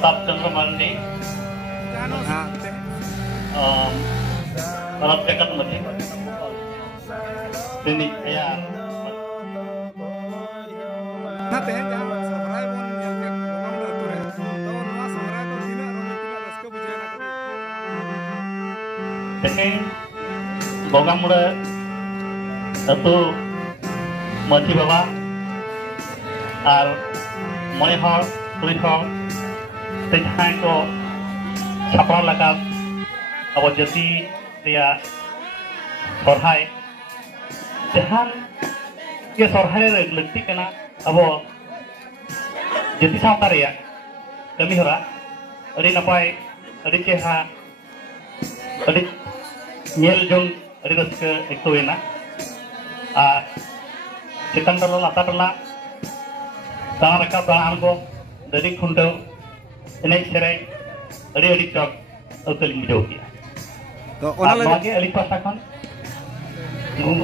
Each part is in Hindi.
प्रताप चंद्र मांडी भारत जगत मध्य ini ya bonga muda satu mati bawa ar moni hor tuli hor tejhai ko chapra laga abo jati dia sorhai jahan ke sorhai lekti kana abo jati samtar ya kami hora adi napai adi cheha adi nyel jong adi raska ektoena chitan dala lata dala dana rakab dana ango dari khundau enai serai adi chok alkaling bijau kia तो ओना लगे अली पासा खन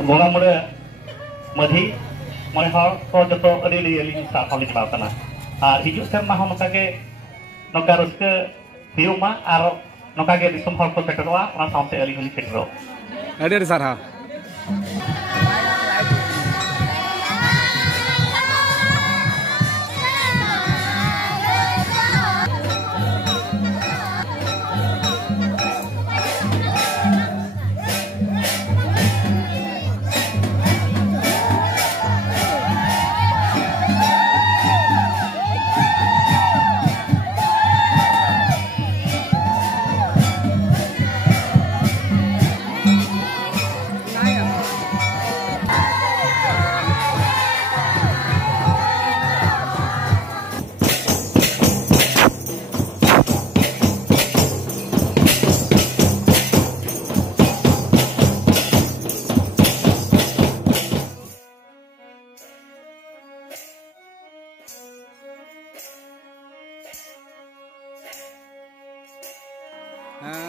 बोंगा मुड़े मधी मने हर तो जतो अली अली सा हलिक बातना आर हिजु सेरमा हो नका के नका रस्के हियुमा आर नका के दिसम हर को सेटरवा ओना सामते अली हलि सेटरो अडी सारा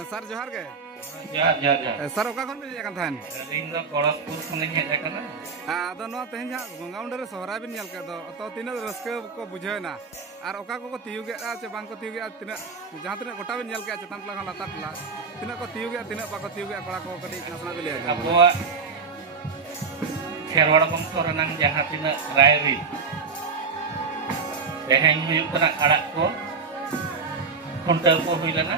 सर जोहार के सर ओका खन बिन जाकन थान इन दो कोड़सपुर खने हेज आकना आदो नो तेहन जा गंगाउंड रे सोहरा बिन नेल के दो तो तीन रस्के को बुझेना आर ओका को तियुगे चे बांग को तियुगे तीन जहां तीन गोटा बिन नेल के चेतन टला लाता टला तीन को तियुगे तीन बाको तियुगे कोड़ा को कटी नासना बिले अबवा खेरवाड़ बंशो रनांग जहां तीन रायरी तेहन हुयुग कना अड़ाक को खुंटल को हुइलना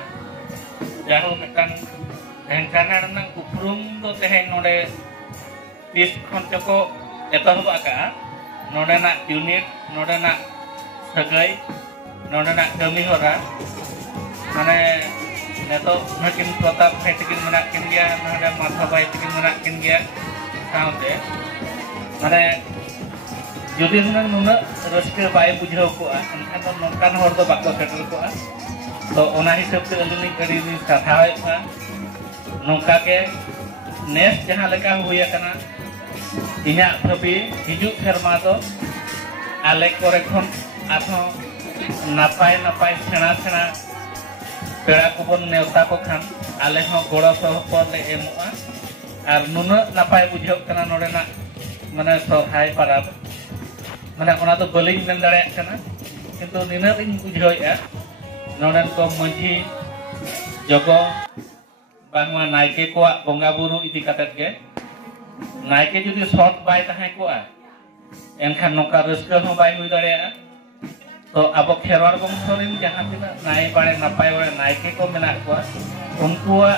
जाहो मिटन हेंकाना नंग उपरुम दो तेहन नोडे 30 खन को एतहब आका नोडे ना यूनिट नोडे ना सगई नोडे ना कमी होरा माने नेतो नकिन प्रताप फेटिकिन मना किन गया नोडे माथा बाई तिकिन मना किन गया साउते माने जुदी नुना रस्के बाई बुझाव को एनखान तो नोकान हर दो बाको सेटल को तो ओना हिसाब से अलिनी कड़ी नि साथावे पा नोका के नेस जहां लेका हुया कना इना थबी हिजु फरमा तो आले करे खन आथो नापाय नापाय सेना सेना पेड़ा को बन नेवता को खान आले हो गोड़ा सहपर ले एमुआ आर नुना नापाय बुझाव कना नोडेना माने सोहाय पाराब माने ओना तो बलिंग नेम दाड़े कना किंतु निना इन बुझावया नोडन को मंझी जगो बांगवा नायके को बोंगा बुरु इति कतत के नायके जुदी शॉट बाय तहाय को एनखान नोका रस्क हो बाय हुई दाड़े तो अब खेरवार बंशरिन जहां तिना नाय बाड़े नापाय बाड़े नायके को मेना को उनकुआ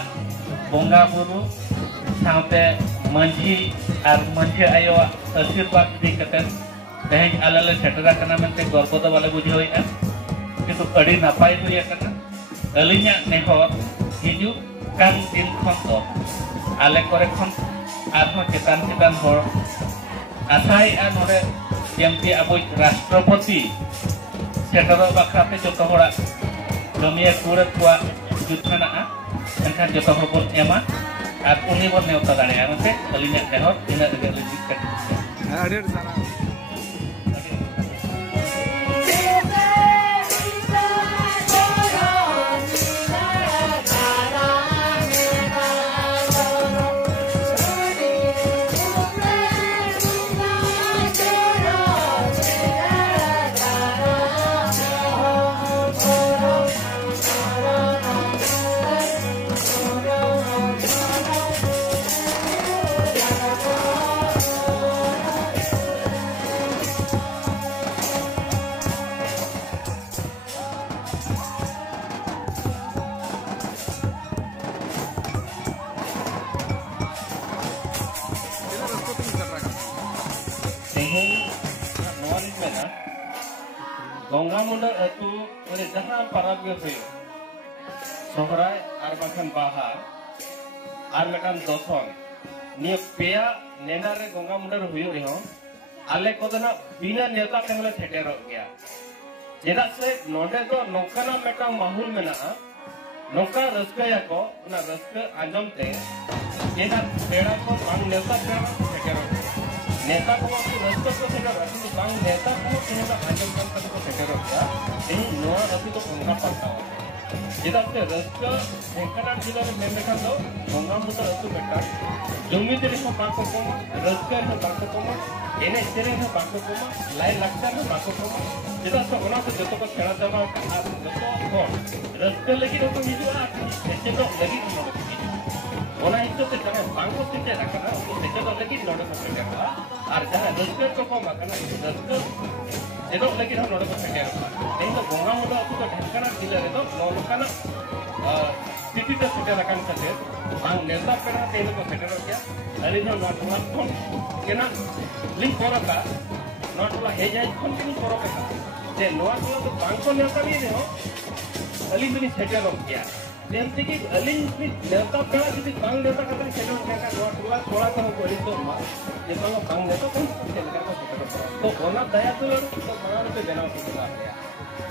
बोंगा बुरु साउते मंझी आर मंझी आयो आशीर्वाद इति कतत तेज आले सेटरा कना मेनते गर्व दो वाले बुझावया किंतु अड़ी नापाय हुई करना अलिया नेहर हिजु कान दिन खन तो आले करे खन आरो चेतान चेतान हर आसाय आ नोडे जेमति अब राष्ट्रपति सेटरो बाख्राते जतो हरा कमिया कुरे कुआ जुथना एनखान जतो हर बन एमा आर उनी बन नेवता दाड़े आनते अलिया नेहर इना रे लिजिक कट अड़ी सारा Gongamunda itu pada jahang parab ge hoyo sohrai ar bakan baha ar mekan doson ni peya nenare Gongamunda hoyo reho ale kodana bina neta kemle theterok gya jeda se nonde do nokana mekan mahul mena noka raskaya ko na raska anjom te jeda pera ko bang neta pera theterok नेता को अपनी रस्ते को सेटर रस्ते बांग नेता को सेटर आजम करता को सेटर होता इन नोआ रस्ते को उनका पड़ता है जिधर से रस्ते वेंकटार जिला में मेंबर दो गंगा मुद्दा रस्ते बेटा जमीन तेरे को बांको कोमा रस्ते में बांको कोमा इन्हें तेरे में बांको कोमा लाइन लगता है बांको कोमा जिधर से उन्हें तो जतो को खेला जावा आप जतो को रस्ते लगी तो मिलू आ ऐसे तो लगी नोड़ ओना हिस्से से जगह बांको से रखना तो सेटर तो लगी नोड़ को सेटर और जहाँ रस्ते को कोमा करना रस्ते जेदो लगी हम नोड़ को सेटर नहीं तो गंगा मुद्दा तो ढंकना जिले रे तो नोलकाना स्थिति तो सेटर रखन सके बांग नेता पेड़ा तेल को सेटर हो गया अली जो नोट फोन के ना लिंक कोरका नोट वाला हे जाए फोन के लिंक कोरका जे नोट वाला तो बांको नेता नहीं रहो अली भी सेटर हो गया जेमती कि अली नेता पेड़ा जिस बांग नेता का सेटर हो गया नोट वाला थोड़ा सा हो गया तो ये बांग नेता कौन सेटर को सेटर तो ओना दया तो बनाने पे देना होता है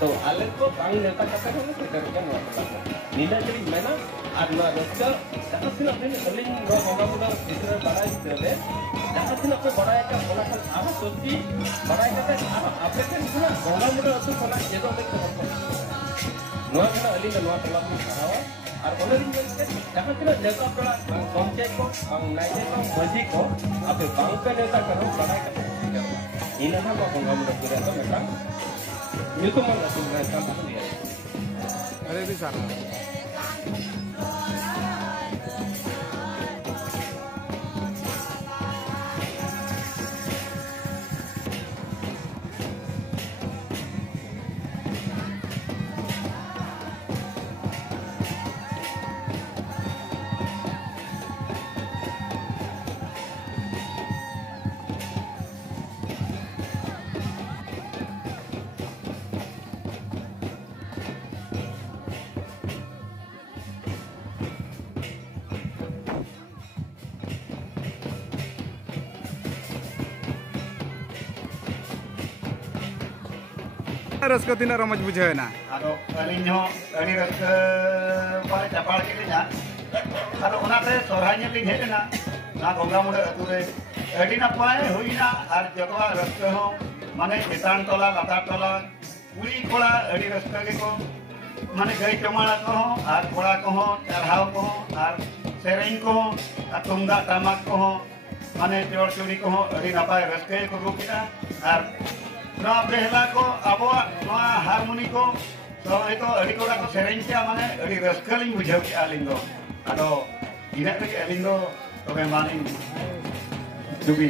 तो आले को बांग नेता का सेटर हो गया नोट वाला नीला जरी मैना आदमा रस्ता जहाँ से अपने अली नो होगा मुदा इधर बड़ा इधर जहाँ से अपने बड़ा एक बोला कर आप सोची बड़ा एक का आप आपके से ना होगा मुदा तो बोला ये तो देख नो ना अली नो टोला में खड़ा और बोले दिन में जहाँ से नेता बड़ा पंचे को नाइजे को मजी को आप बांग पे नेता करो बड़ा एक इन ना को होगा मुदा पूरा तो बेटा ये तो मन रसूल ने काम किया अरे भी सारा रस्का तीन रमज बुझेना आरो अलिन हो अड़ी रस्का बारे चपाड़ के लिया आरो उनाते सोरहाय ने लिन हेना ना गंगा मुंडा अतु रे अड़ी नपाय होइना आर जतवा रस्का हो माने चेतान टोला लातार टोला पूरी कोला अड़ी रस्का के को माने गई चमाड़ा को आर कोड़ा को चढ़ाव को आर सेरेन को आर तुंगा टमाक को माने जोड़ चोरी को अड़ी नपाय रस्का को रुकिया आर ना पहला को अब हारमोनी को तो ये तो अड़ी कोड़ा को सेरेन के माने अड़ी रस्कलिंग बुझाव के आलिंदो आदो इना के आलिंदो तो के माने दुबी